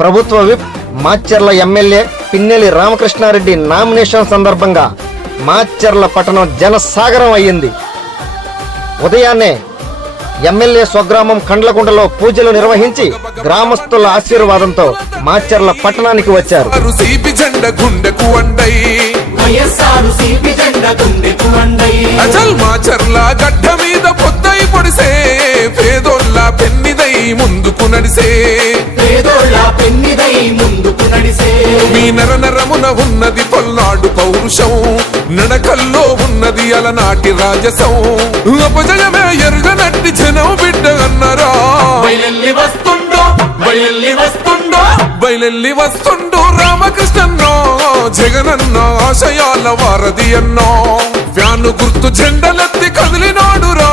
ప్రభుత్వ whip Macherla MLA Pinnelli Ramakrishna Reddy nomination సందర్భంగా మాచర్ల పట్టణం జనసాగరం అయ్యింది. ఉదయాన్నే ఎమ్మెల్యే స్వగ్రామం కండ్లకుంటలో పూజలు నిర్వహించి గ్రామస్తుల ఆశీర్వాదంతో మాచర్ల పట్టణానికి వచ్చారు. అచల్ మాచర్ల గడ్డ మీద పొద్దై పొడిసే పేదోళ్ళ పెన్నిదై ముందుకు నడిసే. పేదోళ్ళ పెన్నిదై ముందుకు నడిసే. మీ నర నరమున ఉన్నది పల్నాడు పౌరుషం నడకల్లో ఉన్నది అలనాటి రాజసం. అపజయమే ఎరుగనట్టి జనం బిడ్డ అన్నరా. బయలెల్లి వస్తుండో బయలెల్లి వస్తుండో. బయలెల్లి వస్తుండు రామకృష్ణన్నో జగనన్న ఆశయాల వారధి అన్నో. వ్యాను గుర్తు జెండలెత్తి కదిలినాడురా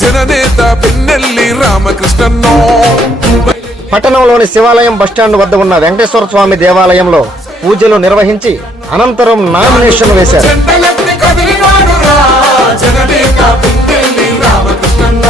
జననేత పిన్నెల్లి రామకృష్ణన్నో. పట్టణంలోని శివాలయం బస్టాండ్ వద్ద ఉన్న వెంకటేశ్వర స్వామి దేవాలయంలో పూజలు నిర్వహించి అనంతరం నామినేషన్ వేశారు. జెండలెత్తి కదిలినాడురా జననేత పిన్నెల్లి రామకృష్ణన్న.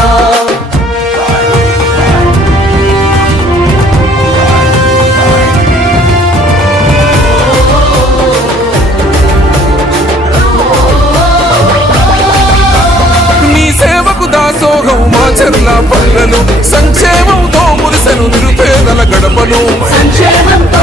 దాసోహం మా చెర్ల పల్లెలు సంక్షేమంతో మురిసెను నిరుపేదల గడపలు సంక్షేమంతో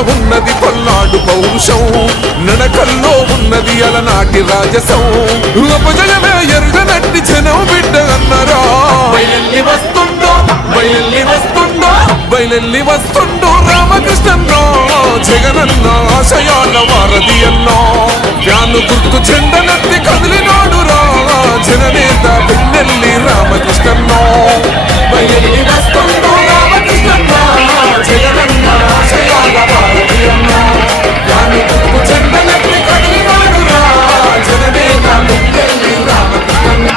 ఉన్నది పల్నాడు పౌరుషం. నడకల్లో ఉన్నది అలనాటి రాజసం. అపజయమే ఎరుగనట్టి జనం బిడ్డ అన్నరా. బయలెల్లి వస్తుండో బయలెల్లి వస్తుండో బయలెల్లి వస్తుండు రామకృష్ణన్నో. జగనన్న ఆశయాల వారధి అన్నో. వ్యాను గుర్తు చెండనెత్తి కదిలినాడురా జననేత పిన్నెల్లి రామకృష్ణన్నో. బయలెల్లి వస్తుండో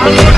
I'm gonna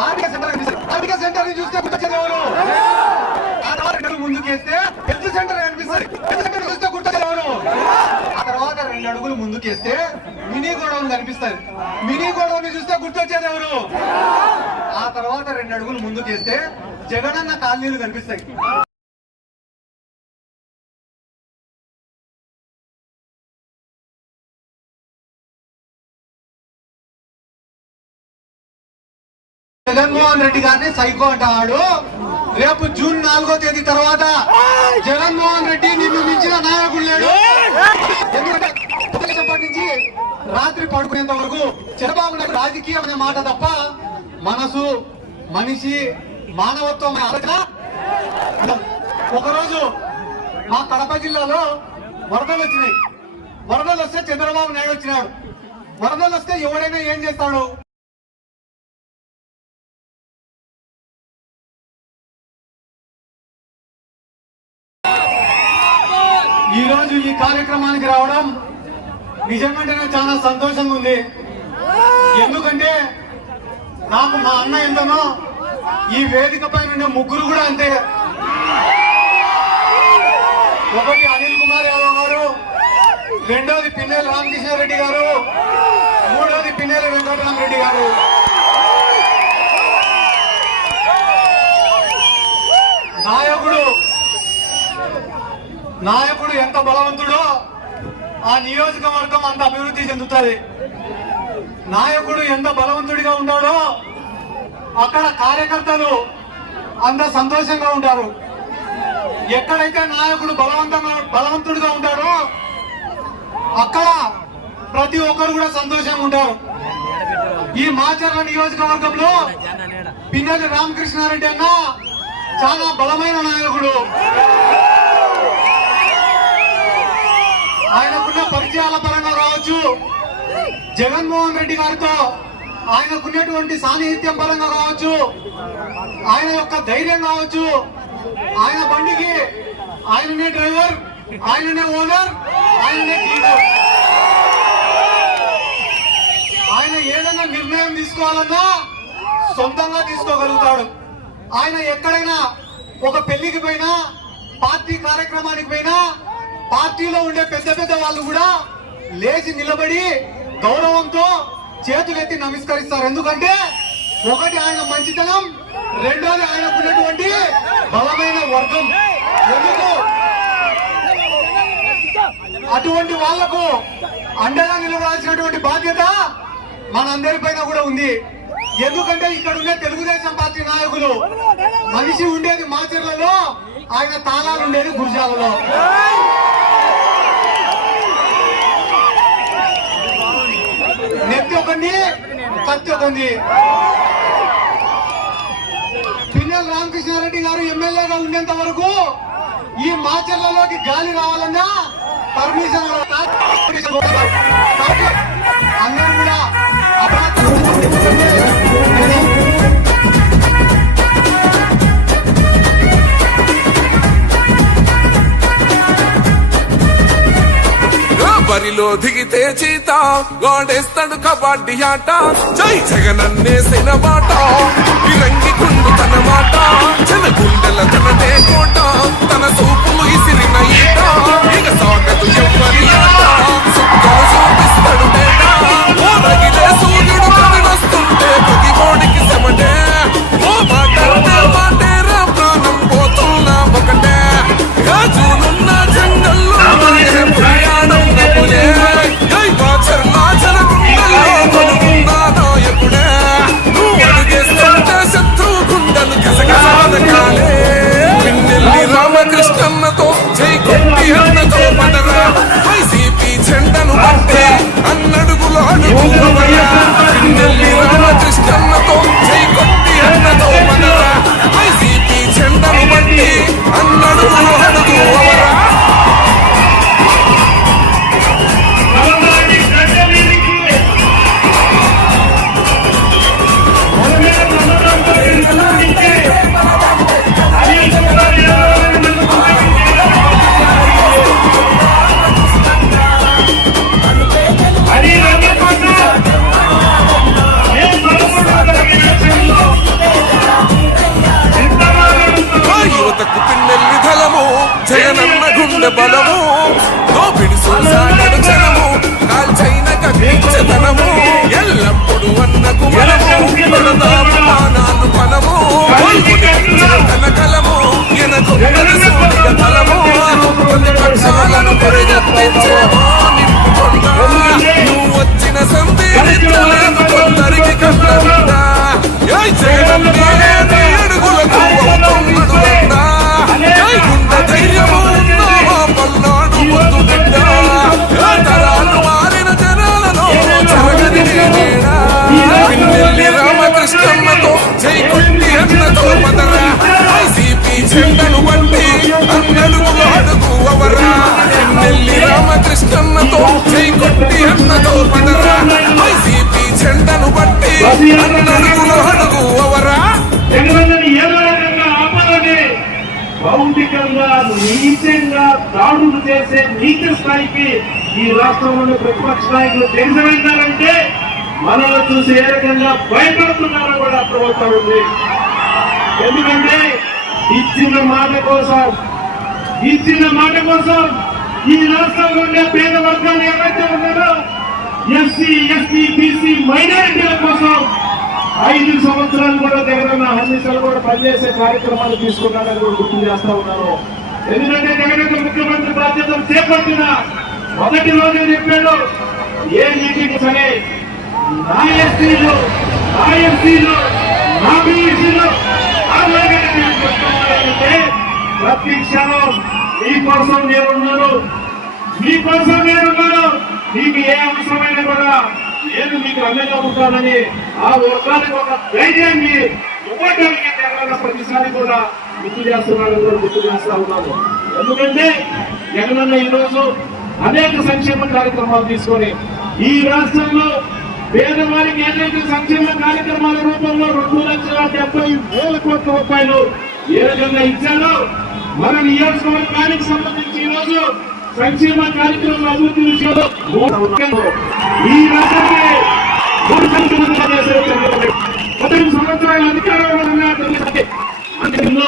ఆర్థిక సెంటర్ ఆర్థిక సెంటర్ చూస్తే గుర్తొచ్చేవారు ఆ తర్వాత ముందుకేస్తే హెల్త్ సెంటర్ కనిపిస్తుంది సెంటర్ చూస్తే గుర్తొచ్చేవారు ఆ తర్వాత రెండు అడుగులు ముందుకు వేస్తే మినీ గోడౌన్ కనిపిస్తుంది మినీ గోడౌన్ చూస్తే గుర్తొచ్చేది ఎవరు? ఆ తర్వాత రెండు అడుగులు ముందుకు ముందుకేస్తే జగనన్న కాలనీలు కనిపిస్తాయి. జగన్మోహన్ రెడ్డి గారిని సైకో అంటాడు. రేపు జూన్ నాలుగో తేదీ తర్వాత జగన్మోహన్ రెడ్డి నిన్ను మించిన నాయకుడు లేడు. ఎందుకంటే నుంచి రాత్రి పడుకునేంత వరకు చంద్రబాబు నాయుడు రాజకీయం అనే మాట తప్ప మనసు మనిషి మానవత్వం ఆలోచన ఒకరోజు మా కడప జిల్లాలో వరదలు వచ్చినాయి. వరదలు వస్తే చంద్రబాబు నాయుడు వచ్చినాడు. వరదలు వస్తే ఎవడైనా ఏం చేస్తాడు? కార్యక్రమానికి రావడం నిజంగానే చాలా సంతోషంగా ఉంది. ఎందుకంటే నాకు మా అన్న ఎంతనో ఈ వేదిక పైన ముగ్గురు కూడా అంతే. ఒకటి అనిల్ కుమార్ యాదవ్ గారు రెండోది పిన్నెల రామకృష్ణ రెడ్డి గారు మూడోది పిన్నెల వెంకటరామరెడ్డి గారు నాయకుడు నాయకుడు ఎంత బలవంతుడో ఆ నియోజకవర్గం అంత అభివృద్ధి చెందుతుంది. నాయకుడు ఎంత బలవంతుడిగా ఉన్నాడో అక్కడ కార్యకర్తలు అంత సంతోషంగా ఉంటారు. ఎక్కడైతే నాయకుడు బలవంతంగా బలవంతుడిగా ఉంటాడో అక్కడ ప్రతి ఒక్కరు కూడా సంతోషంగా ఉంటారు. ఈ మాచర్ల నియోజకవర్గంలో పిన్నెల్లి రామకృష్ణారెడ్డి అన్న చాలా బలమైన నాయకుడు. ఆయనకున్న పరిచయాల పరంగా కావచ్చు జగన్మోహన్ రెడ్డి గారితో ఆయనకున్నటువంటి సాన్నిహిత్యం పరంగా కావచ్చు ఆయన యొక్క ధైర్యం కావచ్చు ఆయన బండికి ఆయననే డ్రైవర్ ఆయననే ఓనర్ ఆయననే క్లీనర్. ఆయన ఏదైనా నిర్ణయం తీసుకోవాలన్నా సొంతంగా తీసుకోగలుగుతాడు. ఆయన ఎక్కడైనా ఒక పెళ్ళికి పోయినా పార్టీ కార్యక్రమానికి పోయినా పార్టీలో ఉండే పెద్ద పెద్ద వాళ్ళు కూడా లేచి నిలబడి గౌరవంతో చేతులెత్తి నమస్కరిస్తారు. ఎందుకంటే ఒకటి ఆయన మంచితనం రెండోది ఆయనకున్నటువంటి బలమైన వర్గం. ఎందుకు? అటువంటి వాళ్ళకు అండగా నిలబడాల్సినటువంటి బాధ్యత మనందరిపైన కూడా ఉంది. ఎందుకంటే ఇక్కడ ఉండే తెలుగుదేశం పార్టీ నాయకులు మనిషి ఉండేది మాచర్లలో ఆయన తాళాలు ఉండేది గురిజాలలో. ఒకండి కత్తి ఒకండి పిన్నెల రామకృష్ణారెడ్డి గారు ఎమ్మెల్యేగా ఉండేంత వరకు ఈ మాచర్లలోకి గాలి రావాలన్నా పర్మిషన్ అందరూ కూడా అప్రాచ్య దిగితే చీత. గోడేస్తాడు కబడ్డీ ఆట. జై జగనన్నేసిన మాట విరంగి కుండు తన మాట. జన గుండెల తనదే కోట. తన సూపులు ఇసిరిన ఈట. ఇక సాగదు ఎవ్వరి ఆట. సుక్కలు చూపిస్తాడు బేట ఓ రగిలే బలము. దోపిడి సాగడు జనము. కాల్చైన నిత్యతనము ఎల్లప్పుడు అన్నకు మనము పడదాము మానాలు మనము కలకలము ఎనకు సూర్య తలము ప్రతిపక్షాలను పరిగెత్తించేమో నువ్వు వచ్చిన సందేహితులేదు కొందరికి కన్నకుండా జగన్ భౌతికంగా నీచంగా దాడులు చేసే నీచ స్థాయికి ఈ రాష్ట్రంలోని ప్రతిపక్ష నాయకులు దిగజారంటే మనల్ని చూసి ఏ రకంగా భయపడుతున్నారో కూడా అర్థమవుతా ఉంది. ఎందుకంటే ఇచ్చిన మాట కోసం ఇచ్చిన మాట కోసం ఈ రాష్ట్రంలో ఉండే పేద వర్గాలు ఎవరైతే ఉన్నారో ఎస్సీ ఎస్టీ బీసీ మైనారిటీల కోసం ఐదు సంవత్సరాలు కూడా జగనన్న హన్నిసలు కూడా పనిచేసే కార్యక్రమాలు తీసుకున్నారని కూడా గుర్తు చేస్తా ఉన్నారు. ఎందుకంటే జగనన్న ముఖ్యమంత్రి బాధ్యతలు చేపట్టిన మొదటి రోజే చెప్పాడు ఏ మీటింగ్ సరే నా ఎస్టీలు నా ఎస్సీలు నా బీఎస్సీలు ప్రతి క్షణం మీకోసం నేనున్నాను మీకోసం నేనున్నాను మీకు ఏ అవసరమైనా కూడా నేను మీకు అండగా ఉంటానని ఆ వర్గానికి ఒక ధైర్యాన్ని ఇవ్వడానికి జగనన్న ప్రతిసారి కూడా గుర్తు చేస్తున్నాను కూడా గుర్తు చేస్తా ఉన్నాను. ఎందుకంటే జగనన్న ఈరోజు అనేక సంక్షేమ కార్యక్రమాలు తీసుకొని ఈ రాష్ట్రంలో పేదవారికి ఏదైతే సంక్షేమ కార్యక్రమాల రూపంలో రెండు లక్షల డెబ్బై వేల కోట్ల రూపాయలు ఏ విధంగా ఇచ్చారో మన నియోజకవర్గానికి సంబంధించి ఈ రోజు సంక్షేమ కార్యక్రమాల అభివృద్ధి విషయంలో ఈ రాష్ట్రాన్ని మూడు సంవత్సరాలుగా చేసే అధికారంలో ఉన్న అంటే ఎన్నో